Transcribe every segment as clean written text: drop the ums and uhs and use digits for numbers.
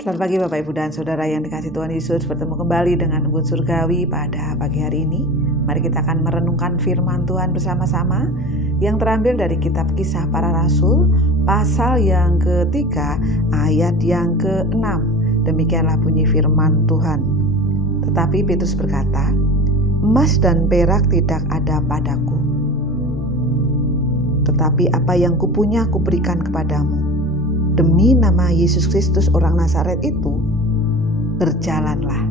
Selamat pagi Bapak Ibu dan Saudara yang dikasihi Tuhan Yesus. Bertemu kembali dengan Embun Surgawi pada pagi hari ini. Mari kita akan merenungkan firman Tuhan bersama-sama yang terambil dari kitab Kisah Para Rasul pasal yang ketiga ayat yang ke-6. Demikianlah bunyi firman Tuhan. Tetapi Petrus berkata, "Emas dan perak tidak ada padaku, tetapi apa yang kupunya kuberikan kepadamu. Demi nama Yesus Kristus orang Nazaret itu, berjalanlah."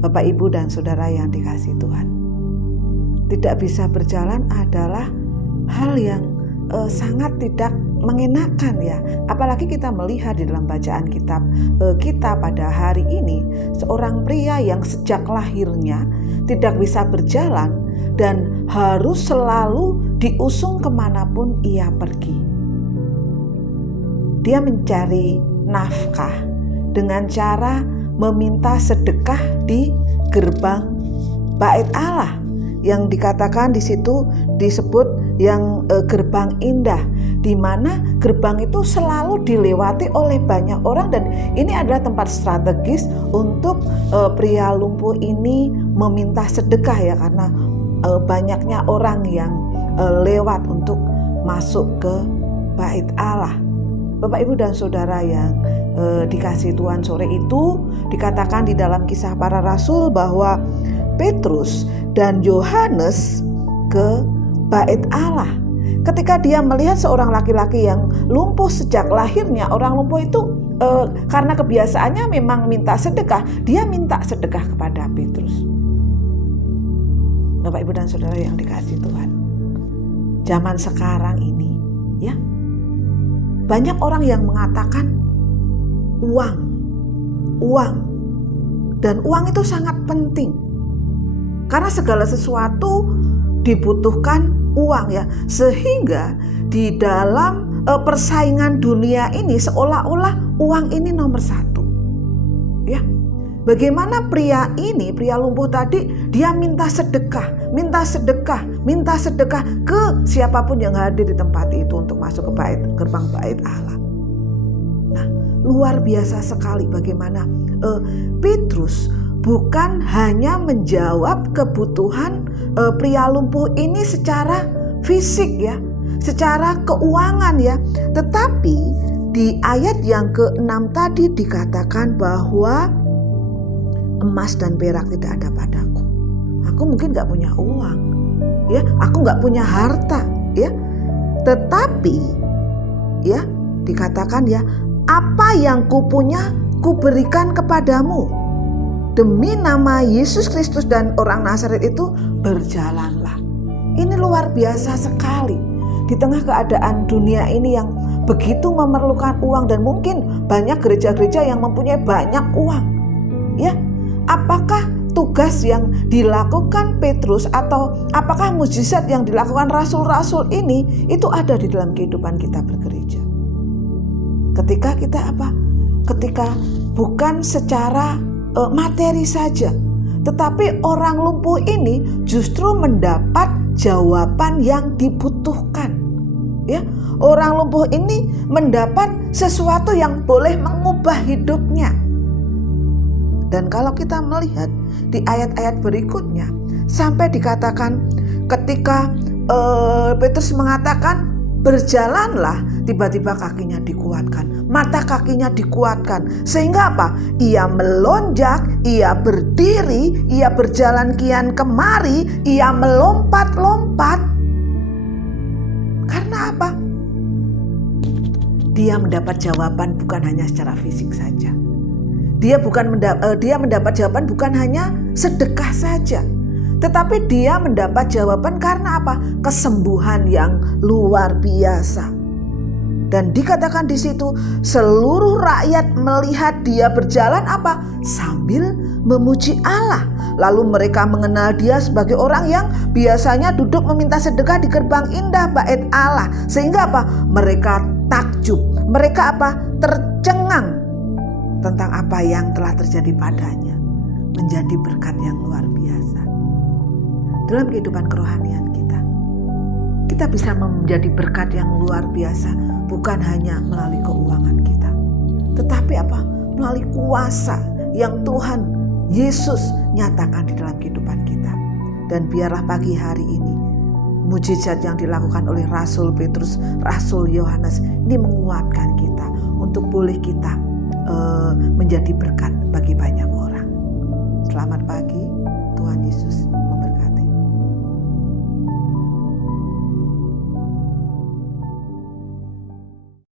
Bapak, Ibu, dan Saudara yang dikasihi Tuhan, tidak bisa berjalan adalah hal yang sangat tidak mengenakan ya. Apalagi kita melihat di dalam bacaan kitab kita pada hari ini, seorang pria yang sejak lahirnya tidak bisa berjalan dan harus selalu diusung kemanapun ia pergi. Dia mencari nafkah dengan cara meminta sedekah di gerbang bait Allah yang dikatakan di situ disebut yang gerbang indah, di mana gerbang itu selalu dilewati oleh banyak orang, dan ini adalah tempat strategis untuk pria lumpuh ini meminta sedekah ya, karena banyaknya orang yang lewat untuk masuk ke bait Allah. Bapak, Ibu, dan Saudara yang dikasihi Tuhan, sore itu dikatakan di dalam Kisah Para Rasul bahwa Petrus dan Yohanes ke bait Allah. Ketika dia melihat seorang laki-laki yang lumpuh sejak lahirnya, orang lumpuh itu karena kebiasaannya memang minta sedekah, dia minta sedekah kepada Petrus. Bapak, Ibu, dan Saudara yang dikasihi Tuhan, zaman sekarang ini ya, banyak orang yang mengatakan uang, dan uang itu sangat penting karena segala sesuatu dibutuhkan uang ya, sehingga di dalam persaingan dunia ini seolah-olah uang ini nomor satu ya. Bagaimana pria lumpuh tadi, dia minta sedekah ke siapapun yang hadir di tempat itu untuk masuk ke gerbang bait Allah. Nah, luar biasa sekali bagaimana Petrus bukan hanya menjawab kebutuhan pria lumpuh ini secara fisik ya, secara keuangan ya, tetapi di ayat yang ke-6 tadi dikatakan bahwa emas dan perak tidak ada padaku. Aku mungkin gak punya uang ya, aku gak punya harta ya, tetapi ya dikatakan ya, apa yang kupunya kuberikan kepadamu. Demi nama Yesus Kristus dan orang Nazaret itu, berjalanlah. Ini luar biasa sekali di tengah keadaan dunia ini yang begitu memerlukan uang, dan mungkin banyak gereja-gereja yang mempunyai banyak uang ya. Apakah tugas yang dilakukan Petrus atau apakah mukjizat yang dilakukan rasul-rasul ini itu ada di dalam kehidupan kita bergereja? Ketika kita Ketika bukan secara materi saja, tetapi orang lumpuh ini justru mendapat jawaban yang dibutuhkan. Ya, orang lumpuh ini mendapat sesuatu yang boleh mengubah hidupnya. Dan kalau kita melihat di ayat-ayat berikutnya, sampai dikatakan ketika Petrus mengatakan berjalanlah, tiba-tiba kakinya dikuatkan, mata kakinya dikuatkan, sehingga apa? Ia melonjak, ia berdiri, ia berjalan kian kemari, ia melompat-lompat. Karena apa? Dia mendapat jawaban bukan hanya secara fisik saja. Dia mendapat jawaban bukan hanya sedekah saja, tetapi dia mendapat jawaban karena apa? Kesembuhan yang luar biasa. Dan dikatakan di situ, seluruh rakyat melihat dia berjalan apa? Sambil memuji Allah. Lalu mereka mengenal dia sebagai orang yang biasanya duduk meminta sedekah di gerbang indah bait Allah. Sehingga apa? Mereka takjub. Mereka apa? Tercengang tentang apa yang telah terjadi padanya, menjadi berkat yang luar biasa. Dalam kehidupan kerohanian kita bisa menjadi berkat yang luar biasa bukan hanya melalui keuangan kita, tetapi apa? Melalui kuasa yang Tuhan Yesus nyatakan di dalam kehidupan kita. Dan biarlah pagi hari ini mujizat yang dilakukan oleh Rasul Petrus, Rasul Yohanes ini menguatkan kita untuk boleh kita menjadi berkat bagi banyak orang. Selamat pagi, Tuhan Yesus memberkati.